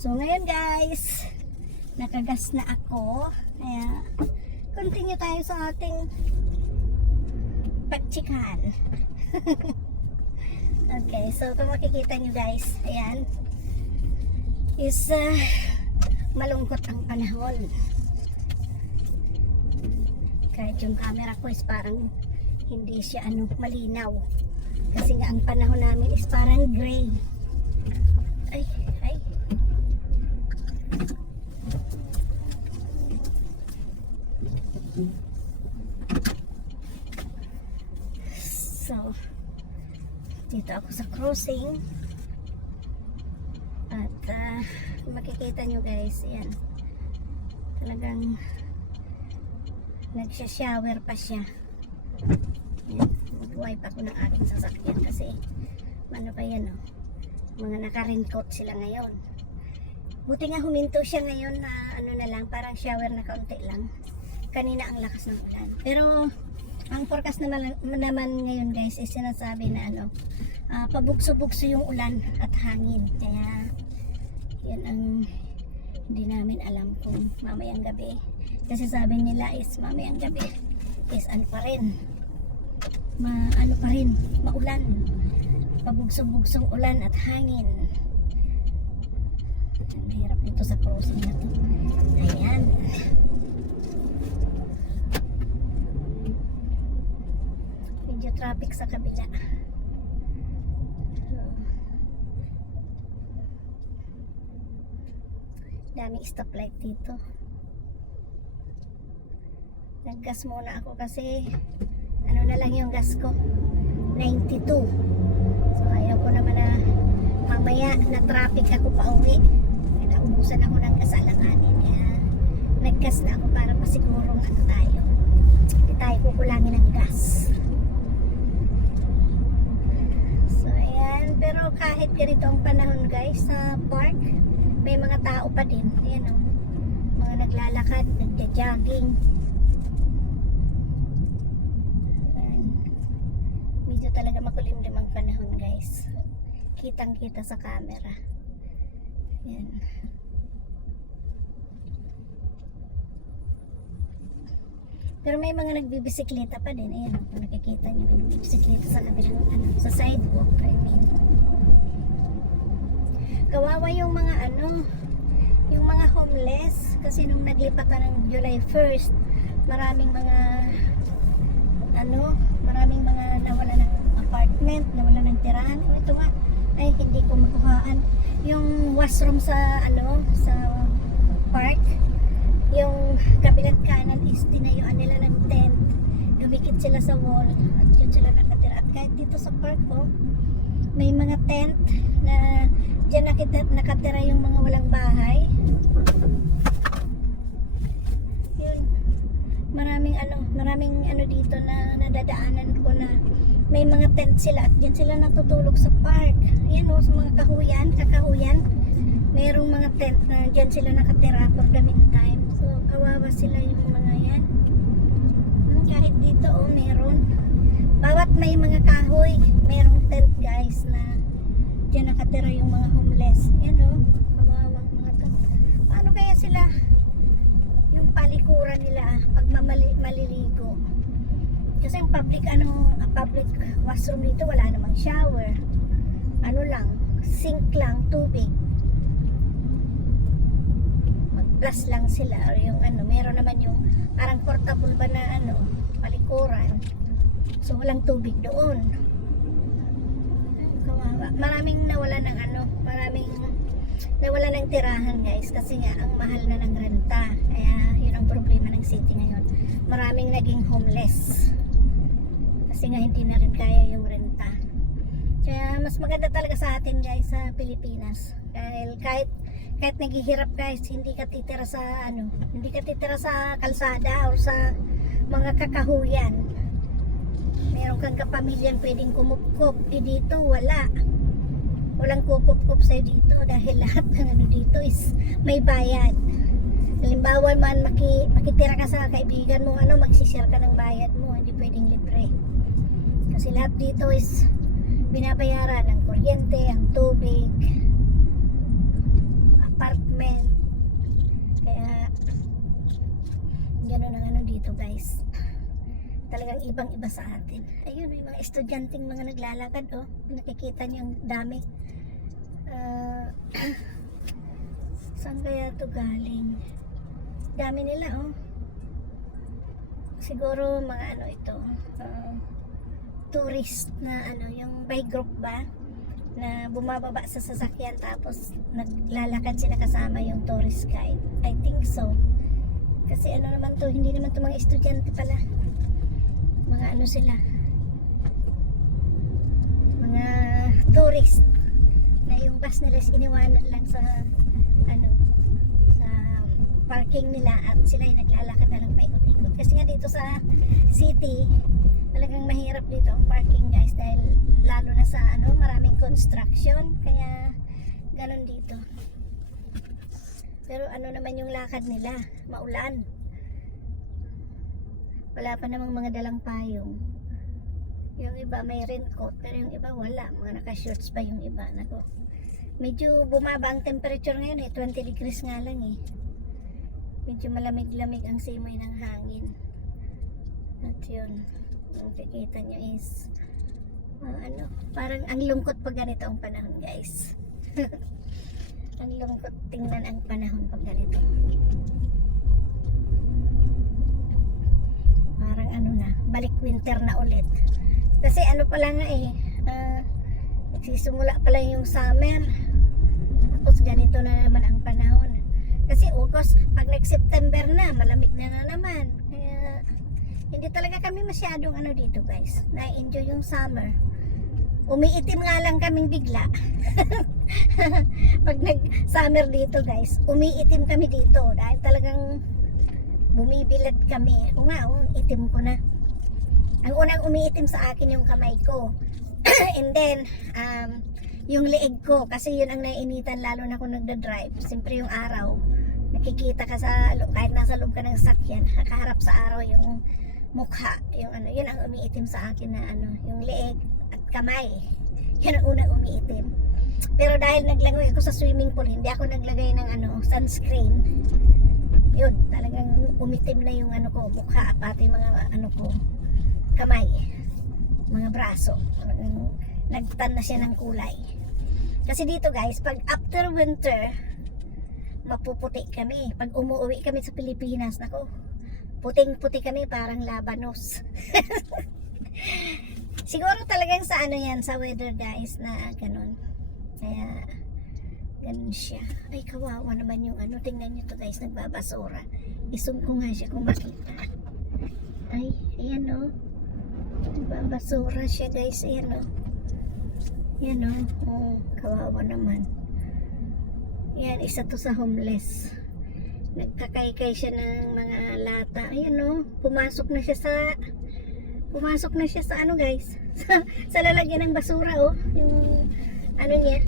So ngayon guys, nakagas na ako. Kaya continue tayo sa ating pagchikan. okay, so kung makikita nyo guys, ayan, is uh, malungkot ang panahon. Kahit yung camera ko is parang hindi siya ano malinaw. Kasi nga ang panahon namin is parang gray. Ay, ay. So, crossing. At kung makikita nyo guys, yan. Talagang nagsha-shower pa siya. Yan. Mag-wipe ako ng aking sasakyan kasi ano pa yan oh. Mga naka-raincoat sila ngayon. Buti nga huminto siya ngayon na ano na lang, parang shower na kaunti lang. Kanina ang lakas ng ulan. Pero ang forecast naman, naman ngayon guys is sinasabi na ano, ah, pabukso-bukso yung ulan at hangin. Kaya yan ang hindi namin alam kung mamayang gabi. Kasi sabi nila is mamayang gabi is ano pa rin. Ma, ano pa rin, maulan. Pabugso-bugsong ulan at hangin. Ang hirap nito sa crossing na to. Ayan. Medyo traffic sa kabila. So, daming stoplight dito. Naggas muna ako kasi ano na lang yung gas ko? 92 so ayaw ko naman na mamaya na traffic ako pa uwi. Naubusan ako ng gas alanganin kaya naggas na ako para pasigurong ano tayo. Hindi tayo kukulangin ng gas so ayan pero kahit ganito ang panahon guys sa park may mga tao pa din ayan o mga naglalakad nagja-jogging Ayan. Medyo talaga makulimlim ang panahon guys. Kitang kita sa camera. Yan. Pero may mga nagbibisikleta pa din. Ayan, kung nakikita may nagbibisikleta sa kabilang, ano, sa sidewalk. I mean. Kawawa yung mga ano, yung mga homeless. Kasi nung naglipatan ng July 1st, maraming mga ano, maraming mga nawala ng apartment, nawala ng tirahan. O ito nga, ay hindi ko makuhaan. Yung washroom sa ano, sa park, yung kabilang kanan is tinayuan nila ng tent. Dumikit sila sa wall at yun sila nakatira. At kahit dito sa park, oh, may mga tent na dyan nakita, nakatira yung mga walang bahay. Yun maraming ano, maraming ano dito na nadadaanan ko na may mga tent sila at diyan sila natutulog sa park. Ayan o, sa mga kahuyan, kakahuyan. Merong mga tent na diyan sila nakatira for the meantime. Kawawa sila yung mga yan. Hmm, Kahit dito o, meron. Bawat may mga kahoy, merong tent guys na diyan nakatira yung mga homeless. Yan o, kawawa mga to. Paano kaya sila yung palikuran nila pag mamali, maliligo. Kasi ang public ano, public washroom dito wala namang shower. Ano lang, sink lang, tubig. Mag-plus lang sila or yung ano, meron naman yung parang portable ba na ano, palikuran. So walang tubig doon. Kawawa. Maraming nawala ng ano, maraming nawala ng tirahan guys kasi nga ang mahal na ng renta kaya yun ang problema ng city ngayon maraming naging homeless kasi nga hindi na rin kaya yung renta kaya mas maganda talaga sa atin guys sa Pilipinas dahil kahit kahit naghihirap guys hindi ka titira sa ano hindi ka titira sa kalsada or sa mga kakahuyan meron kang kapamilyan pwedeng kumupkup eh dito wala walang kukup-kup sa'yo dito dahil lahat ng ano dito is may bayad. Halimbawa man maki, makitira ka sa kaibigan mo, ano, magsishare ka ng bayad mo, hindi pwedeng libre. Kasi lahat dito is binabayaran ang kuryente, ang tubig, talagang ibang iba sa atin. Ayun, may mga estudyanteng mga naglalakad, oh. Nakikita niyo ang dami. Ah, saan kaya to galing? Dami nila, oh. Siguro mga ano ito, ah, tourist na ano, yung by group ba? Na bumababa sa sasakyan tapos naglalakad sila kasama yung tourist guide. I think so. Kasi ano naman to, hindi naman to mga estudyante pala. Mga ano sila. Mga tourist na yung bus nila iniwanan lang sa ano sa parking nila at sila ay naglalakad na lang paikot-ikot. Kasi nga dito sa city, talagang mahirap dito ang parking guys dahil lalo na sa ano maraming construction kaya ganun dito. Pero ano naman yung lakad nila? Maulan. Wala pa namang mga dalang payong. Yung iba may raincoat, pero yung iba wala. Mga naka-shorts pa yung iba. Nako. Medyo bumaba ang temperature ngayon eh. 20 degrees nga lang eh. Medyo malamig-lamig ang simoy ng hangin. At yun. Ang kikita nyo is ah, ano, parang ang lungkot pag ganito ang panahon guys. ang lungkot tingnan ang panahon pag ganito. Parang ano na, balik winter na ulit. Kasi ano pala nga eh, ah, nagsisimula pala yung summer. Tapos ganito na naman ang panahon. Kasi August, pag nag-September na, malamig na na naman. Kaya, hindi talaga kami masyadong ano dito guys. Na-enjoy yung summer. Umiitim nga lang kaming bigla. pag nag-summer dito guys, umiitim kami dito. Dahil talagang bumibilad kami. O nga, oh, itim ko na. Ang unang umiitim sa akin yung kamay ko. And then, um, yung leeg ko. Kasi yun ang naiinitan lalo na kung nagda-drive. Siyempre yung araw. Nakikita ka sa, kahit nasa loob ka ng sakyan, nakaharap sa araw yung mukha. Yung ano, yun ang umiitim sa akin na ano, yung leeg at kamay. Yun ang unang umiitim. Pero dahil naglangoy ako sa swimming pool, hindi ako naglagay ng ano, sunscreen. Umitim na yung ano ko, mukha, pati mga ano ko, kamay, mga braso. Nagtan na siya ng kulay. Kasi dito guys, pag after winter, mapuputi kami. Pag umuwi kami sa Pilipinas, nako, puting-puti kami parang labanos. Siguro talagang sa ano yan, sa weather guys na ganun. Kaya, ganun siya. Ay, kawawa naman yung ano. Tingnan nyo to guys, nagbabasura. Isum ko nga siya kung makita. Ay, ayan o. Nagbabasura siya guys, ayan o. Yan o. Oh, kawawa naman. Yan, isa to sa homeless. Nagkakaykay siya ng mga lata. Ayan o, pumasok na siya sa pumasok na siya sa ano guys sa, sa lalagyan ng basura oh yung ano niya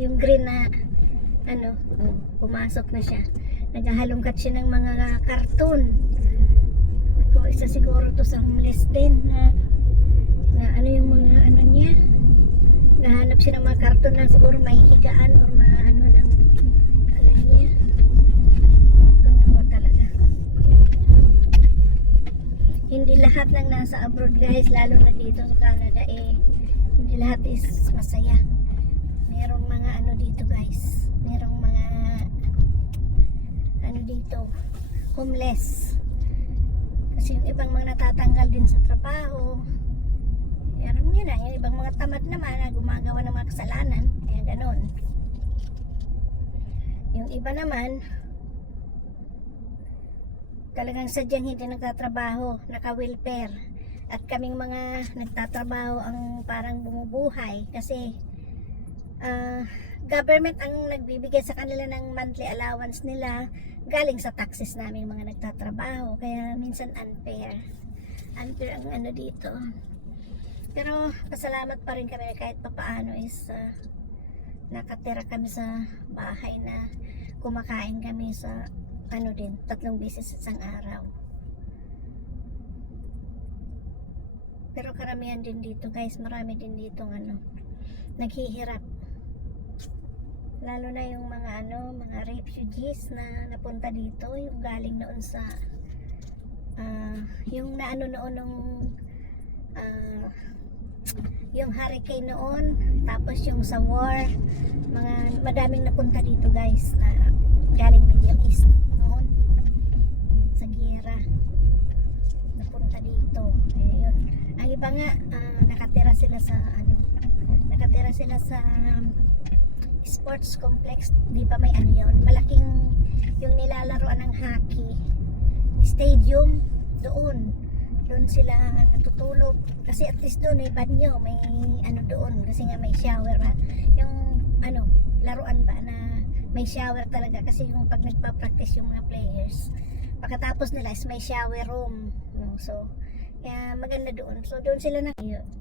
yung green na ano pumasok na siya naghahalongkat siya ng mga karton. Ako, isa siguro to sa homeless din na na ano yung mga ano niya. Nahanap siya ng mga karton na siguro may higaan or mga ano ng ano niya. Kawawa talaga. Hindi lahat ng nasa abroad guys lalo na dito sa Canada eh hindi lahat is masaya. Merong mga ano dito guys merong mga ano dito homeless. Kasi yung ibang mga natatanggal din sa trabaho meron yun na yung ibang mga tamad naman na gumagawa ng mga kasalanan kaya ganon yung iba naman talagang sadyang hindi nagtatrabaho, naka-welfare. At kaming mga nagtatrabaho ang parang bumubuhay kasi ah, government ang nagbibigay sa kanila ng monthly allowance nila galing sa taxes namin mga nagtatrabaho. Kaya minsan unfair. Unfair ang ano dito. Pero pasalamat pa rin kami kahit papaano is ah, nakatira kami sa bahay na kumakain kami sa ano din, tatlong beses sa isang araw. Pero karamihan din dito guys, marami din dito ano, naghihirap. Lalo na yung mga ano, mga refugees na napunta dito, yung galing noon sa ah, yung naano noon nung ah, yung hurricane noon, tapos yung sa war, mga madaming napunta dito guys na galing Middle East noon sa giyera napunta dito. Ayun. Ang iba nga ah, nakatira sila sa ano nakatira sila sa sports complex di pa may ano yun? Malaking yung nilalaroan ng hockey stadium doon. Doon sila natutulog. Kasi at least doon may banyo may ano doon. Kasi nga may shower ha. yung ano laruan ba na may shower talaga? Kasi yung pag nagpa-practice yung mga players pagkatapos nila is may shower room. No? so kaya maganda doon. So doon sila na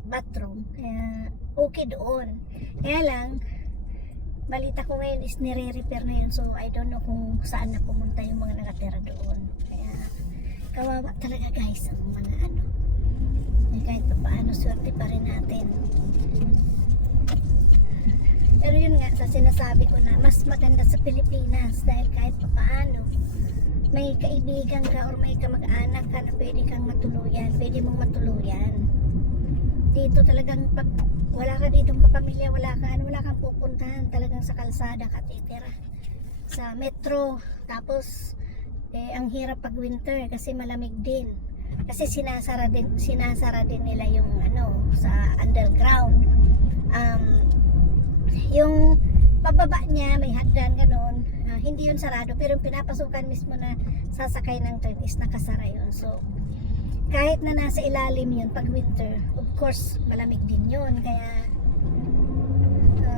bathroom. Kaya okay doon. Kaya lang balita ko ngayon is nire-repair na yun. So I don't know kung saan na pumunta yung mga nakatira doon. Kaya kawawa talaga guys ang mga ano. Eh, kahit pa paano swerte pa rin natin. Pero yun nga sa sinasabi ko na mas maganda sa Pilipinas dahil kahit pa paano may kaibigan ka or may kamag-anak ka na pwede kang matuluyan pwede mong matuluyan. Dito talagang pag wala ka ditong kapamilya wala ka ano wala kang pupuntahan talagang sa kalsada ka titira sa metro. Tapos eh, ang hirap pag winter kasi malamig din. Kasi sinasara din sinasara din nila yung ano sa underground. Um, yung pababa niya may hagdan ganun. Ah, hindi yun sarado pero yung pinapasukan mismo na sasakay ng train is nakasara yun. So kahit na nasa ilalim yun pag winter of course malamig din yun. Kaya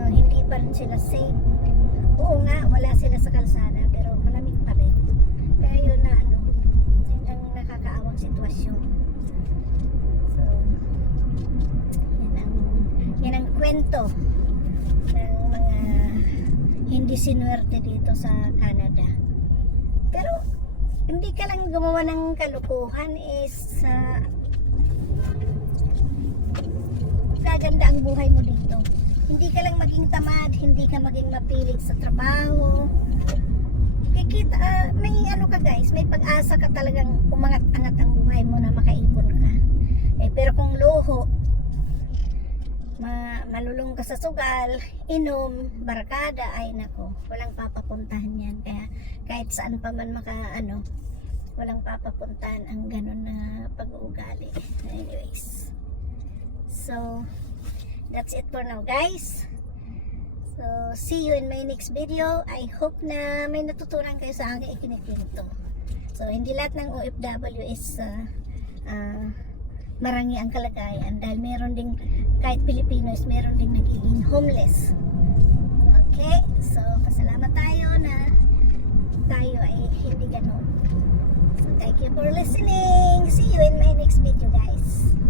hindi pa rin sila safe oo nga wala sila sa kalsada pero malamig pa rin. Kaya yun na ano ang nakakaawang sitwasyon. So yan ang yan ang kwento ng mga hindi sinuwerte dito sa Canada. Pero hindi ka lang gumawa ng kalukuhan is uh, gaganda ang buhay mo dito hindi ka lang maging tamad hindi ka maging mapilit sa trabaho kikita ah, may ano ka guys may pag-asa ka talagang umangat-angat ang buhay mo na makaipon ka eh, pero kung loho ma malulong ka sa sugal, inom, barkada, ay nako, walang papapuntahan yan. Kaya kahit saan pa man maka, ano, walang papapuntahan ang ganun na pag-uugali. Anyways. So, that's it for now guys. So, see you in my next video. I hope na may natutunan kayo sa aking ikinikwento. So, hindi lahat ng OFW is uh, uh, marangi ang kalagayan dahil meron ding kahit Pilipino is meron ding nagiging homeless. Okay? So, pasalamat tayo na tayo ay hindi ganun. So, thank you for listening. See you in my next video, guys.